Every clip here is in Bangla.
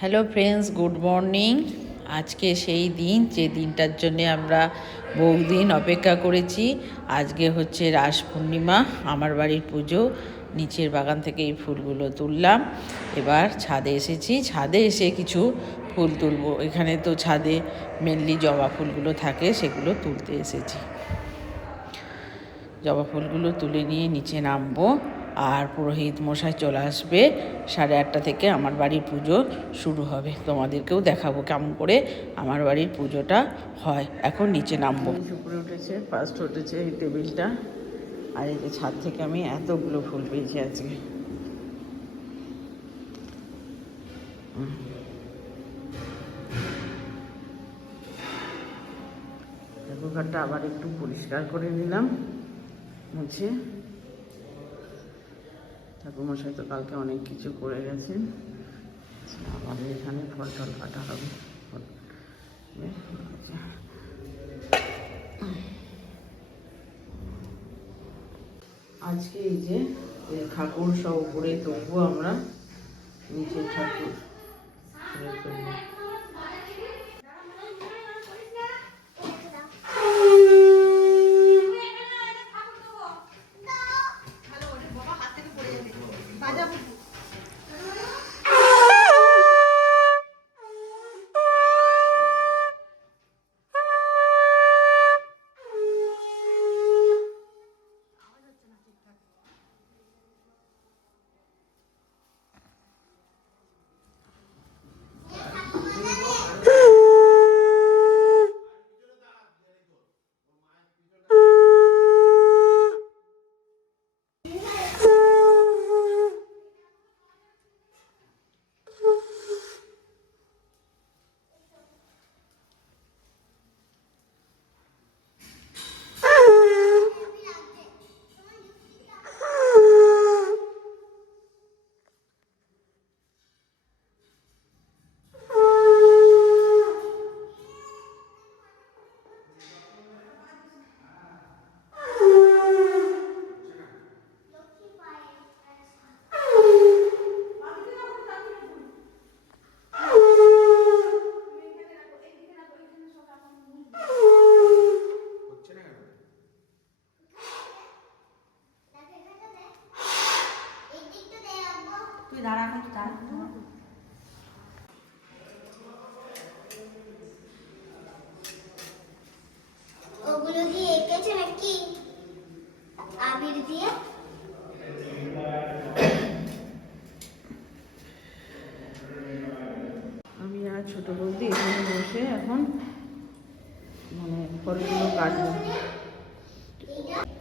Hello friends, good morning. আজকে সেই দিন, যে দিনটার জন্যে আমরা বহুদিন অপেক্ষা করেছি। আজকে হচ্ছে রাস পূর্ণিমা, আমার বাড়ির পুজো। নিচের বাগান থেকে এই ফুলগুলো তুললাম। এবার ছাদে এসেছি। ছাদে এসে কিছু ফুল তুলবো। এখানে তো ছাদে মেনলি জবা ফুলগুলো থাকে, সেগুলো তুলতে এসেছি। জবা ফুলগুলো তুলে নিয়ে নিচে নামবো। আর পুরোহিত মশাই চলে আসবে। সাড়ে আটটা থেকে আমার বাড়ির পুজো শুরু হবে। তোমাদেরকেও দেখাবো কেমন করে আমার বাড়ির পুজোটা হয়। এখন নিচে নামবো। উপরে উঠেছে ফার্স্ট উঠেছে এই টেবিলটা। আর এই যে ছাদ থেকে আমি এতগুলো ফুল পেয়েছি আজকে। ঘরটা আবার একটু পরিষ্কার করে নিলাম, মুছে। ঠাকুরমশাই তো কালকে অনেক কিছু করে গেছেন আমাদের এখানে ফল টল কাটা হবে। আজকে এই যে ঠাকুর সব উপরে তবু আমরা নিচে ঠাকুর কাটবো।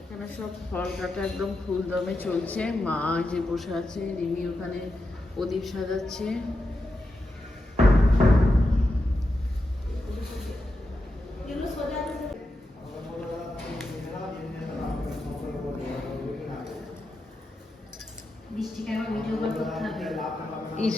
এখানে সব ফল কাটা একদম ফুল দমে চলছে। মা যে বসে আছে রিমি ওখানে প্রদীপ সাজাচ্ছে। ইস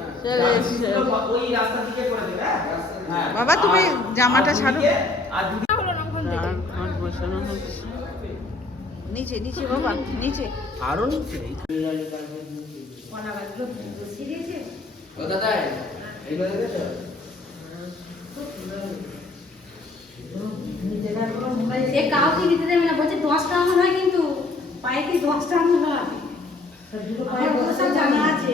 চলে এসো। গাছগুলো ওই রাস্তা দিকে করে দেবে হ্যাঁ? হ্যাঁ। বাবা, তুমি জামাটা ছাড়ো। বসানো হচ্ছে। নিচে নিচে বাবা নিচে। আরও নিচে? ও দাদা সে কাউকে দিতে দেবে না বলছে দশটা আঙুল হয় কিন্তু পায়ে কি দশটা আঙুল হয়। সব জানা আছে।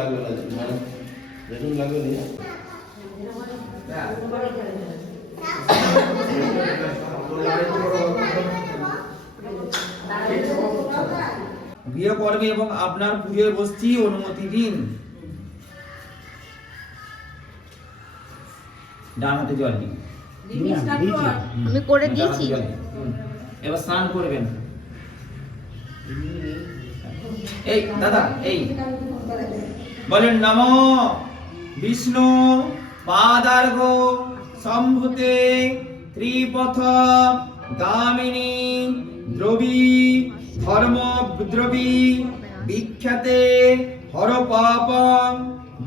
লাগবে না? মানে বেগুন লাগবে নি? বিয়ে করবে এবং আপনার পুজোয় বসছি অনুমতি দিন। ডান হাতে জল দিন। আমি করে। হুম। এবার স্নান করবেন। এই দাদা এই। বলেন, নম বিষ্ণু পাদার্ঘ সম্ভুতে ত্রিপথ গামিনী দ্রবী ধর্ম দ্রবী বিখ্যাতে হর পাপ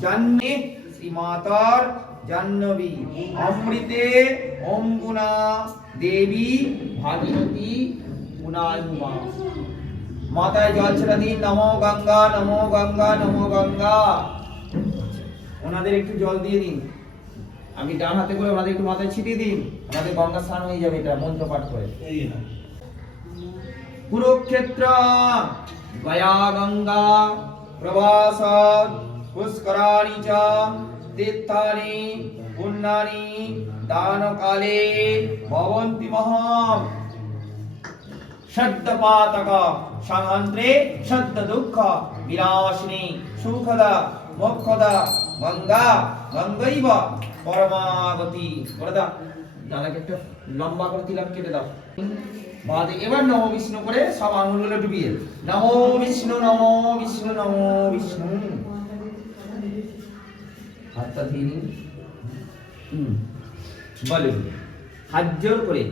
জান্নে শ্রীমাতার জাহ্নবী। অমৃতে অঙ্গুনা দেবী ভাগীরথী পুনায়ুমা। মাথায় জল ছেড়ে দিন। নমো গঙ্গা নমো গঙ্গা নমো গঙ্গা। ওনাদের একটু জল দিয়ে দিন। আমি ডান হাতে করে ওনাদের একটু মাথায় ছিটিয়ে দিন। ওনাদের গঙ্গা স্নান হয়ে যাবে এটা মন্ত্র পাঠ করে কুরুক্ষেত্র গয়া গঙ্গা প্রবাস পুষ্করাণি চ তীর্থানি পুণ্যানি দানকালে ভবন্তি মহাম। শব্দপাতক সংহন্ত্রে শব্দ দুঃখ বিনাশিনী সুখদা মোক্ষদা গঙ্গা গঙ্গৈব পরমাগতি করে দাও দাদাকে একটা লম্বা করে তিলক কেটে দাও। বাদে এবার নম বিষ্ণু করে সব আঙুলগুলো ডুবিয়ে নম বিষ্ণু নম বিষ্ণু নম বিষ্ণু। হাতটা দিয়ে নিন। বলুন, হাত জোর করে।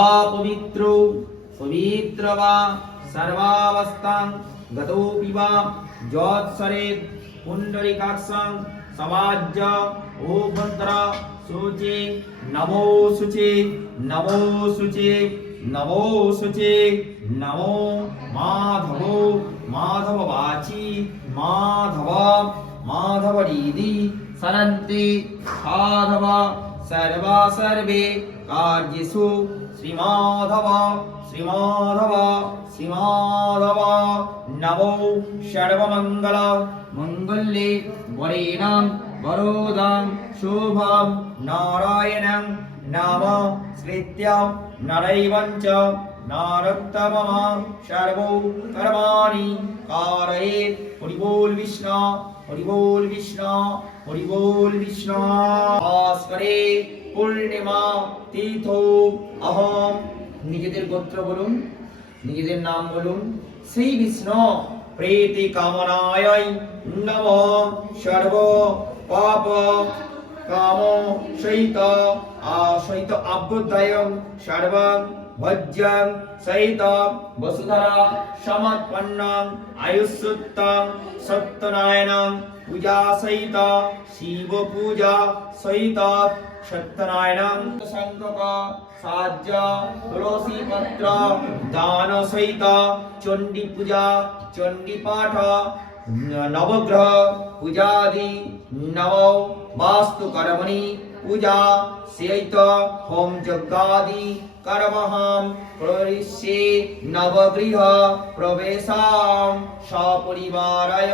অপবিত্র पवित्र वा सर्वावस्थां गतोऽपि वा जोत्सरेत् समाज्य ओभन्तर शुचि नमो शुचि नमो शुचि नमो शुचि नमो माधवो वाची माधव माधव माधवरीदि सरन्ति साधव सर्वा सर्वे कार्यसु শ্রীমাধব শ্রীমাধব শ্রীমাধব নবৌ ষড়বমঙ্গল মঙ্গল্যে বরেণাম, বরোদাম, শুভাম নারায়ণং নাম শ্রীত্যাম, নরৈবঞ্চ নারক্তমা সর্ব কর্মাণি কারয়ে, হরিবোল বিষ্ণু হরিবোল বিষ্ণু হরিবোল বিষ্ণু, ভাস্করে পূর্ণিমা তীর্থ অহম। নিজেদের গোত্র বলুন, নিজেদের নাম বলুন। শ্রী বিষ্ণু প্রীতি কামনায় নম সর্ব পাপ কাম সহিত সহিত আবুদ্ধায় সর্বং ভজ্যং সহিত বসুধরা সমৎপন্নং আয়ুষ্যুত্তং সত্যনারায়ণং পূজা সহিত শিব পূজা সহিত সত্যনারায়ণং শঙ্কক সাহায্য তুলসী পত্র দান সহিত চণ্ডী পূজা চণ্ডী পাঠ নবগ্রহ পূজাদি নব বাস্তু কর্মণি पूजा सेत होम यज्ञादि कर्महम प्ररिष्ये नवगृह प्रवेशाम सपरिवाराय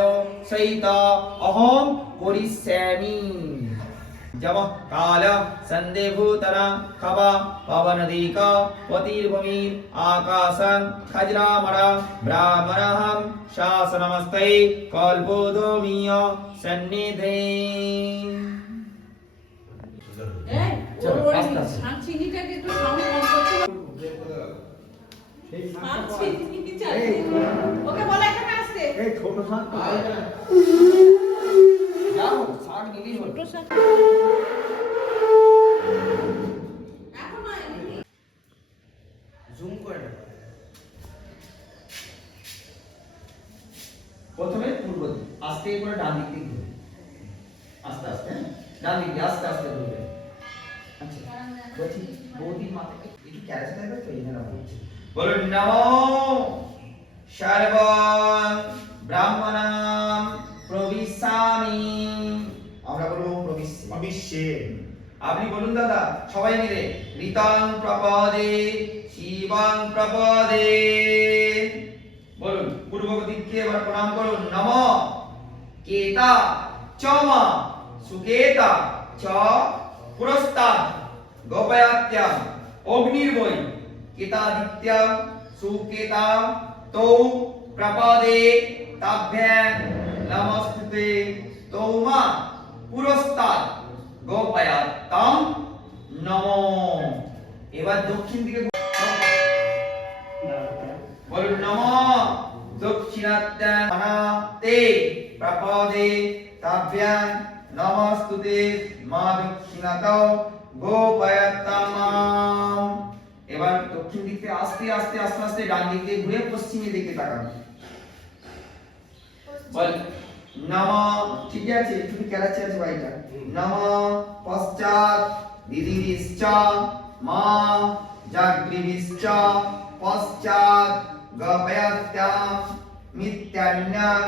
सहित अहम करिष्यामि जम काल संदेभूतर खब पवन दीक पतिर्भूमि आकाशं खजरामर ब्राह्मणहं शासनमस्ते कल्पोदोमीय सन्निधे জুম করে প্রথমে পূর্ব দিক আস্তে করে ডান দিক থেকে আস্তে আস্তে হ্যাঁ? ডান দিক আস্তে আস্তে ঘুরবে আচ্ছা বলছি বৌদির মাথাকে একটু ক্যারেজ থাকবে তো এই জন্য বলছি বলুন নমো সর্ব ব্রাহ্মণাম প্রবিশামি। আমরা বলব প্রবিশ্য। আপনি বলুন দাদা সবাই মিলে ঋতাং প্রপদে শিবং প্রপদে। বলুন পূর্ব দিককে এবার প্রণাম করুন। নম। কেতা চম সুকেতা চ পুরস্তাদ, গোপয়াত্যাম, অগ্নির্বৈ, কেতাদিত্যম, সুকেতাম, তৌ প্রপদে তাভ্যাং নমস্তুতে। তৌমা, পুরস্তাদ গোপয়াত্তম নমো। এবার দক্ষিণ দিকে বলুন, নম। দক্ষিণাত্যাতে প্রপদে তাভ্যাং নমস্তুতে। মা দক্ষিণাত গোপয়াত্তম এবার দক্ষিণ দিক আস্তে আস্তে আস্তে আস্তে ডান দিক ঘুরে পশ্চিমের দিকে তাকান। বল। নম ঠিক আছে তুমি কেলাচ্ছে আছে ভাইটা নম পশ্চাৎ দিদিরিশ্চ মা জাগ্রিবিশ্চ পশ্চাৎ গপয়াত্যাম মিত্যান্যাং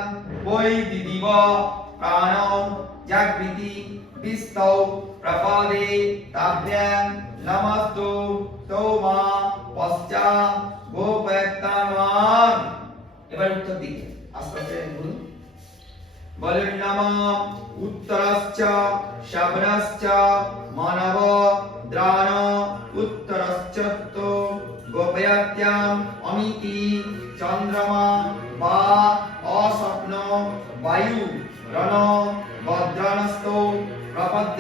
বৈ দিদিব প্রাণ জাগৃতি বিস্তৌ প্রপদে তাভ্যাং নমস্তু তৌমা পশ্চাৎ গোপয়াত্যাম এবার উত্তর দিকে। আস্তে বলুন। বলেন নাম, উত্তরশ্চ শবরশ্চ মানব, দ্রাণ উত্তরশ্চ তো গোপয়াত্যাম, অমিতি, চন্দ্রমা, বা, অস্বপ্ন, বায়ু, রণ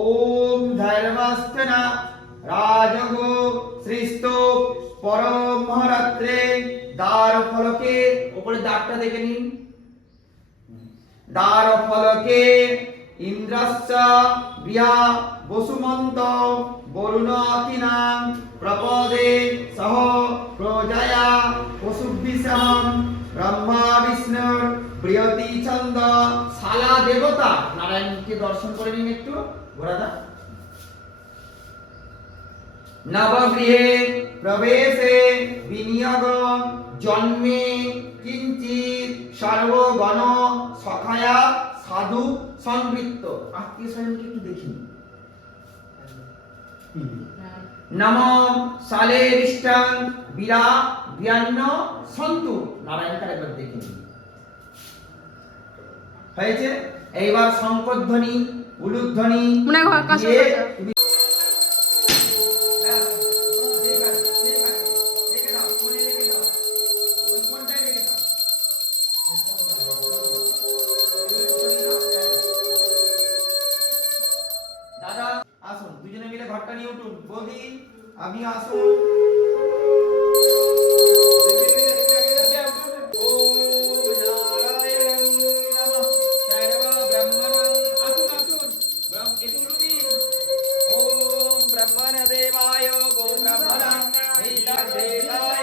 ওম ধর্মস্থনা রাজগো সৃষ্ট, পরম মহারাত্রে, দ্বার ফলকে উপরে দাগটা দেখে নিন। দ্বার ফলকে, ইন্দ্রস্য গৃহা বসুমন্ত বরুণাতিনাং প্রপদে সহ প্রজয়া পশুবিষম ব্রহ্মা বিষ্ণুর বৃহতি ছন্দ শালা দেবতা। নারায়ণকে দর্শন করে নিন একটু। নবগৃহে প্রবেশে বিনিয়োগ জন্মে কিঞ্চিত সর্বগণ সখায়া সাধু সংবৃত্ত আত্মীয় স্বজনকে একটু দেখিনি নম সালে বিষ্টাং বিরা বিয়ান্ন সন্তু নারায়ণকার একবার দেখিনি হয়েছে? এইবার শঙ্করধ্বনি উলুধ্বনি। দিয়ে তুমি। দাদা আসুন দুজনে মিলে ঘরটা নিয়ে উঠুন। বৌদি আপনি আসুন। Hare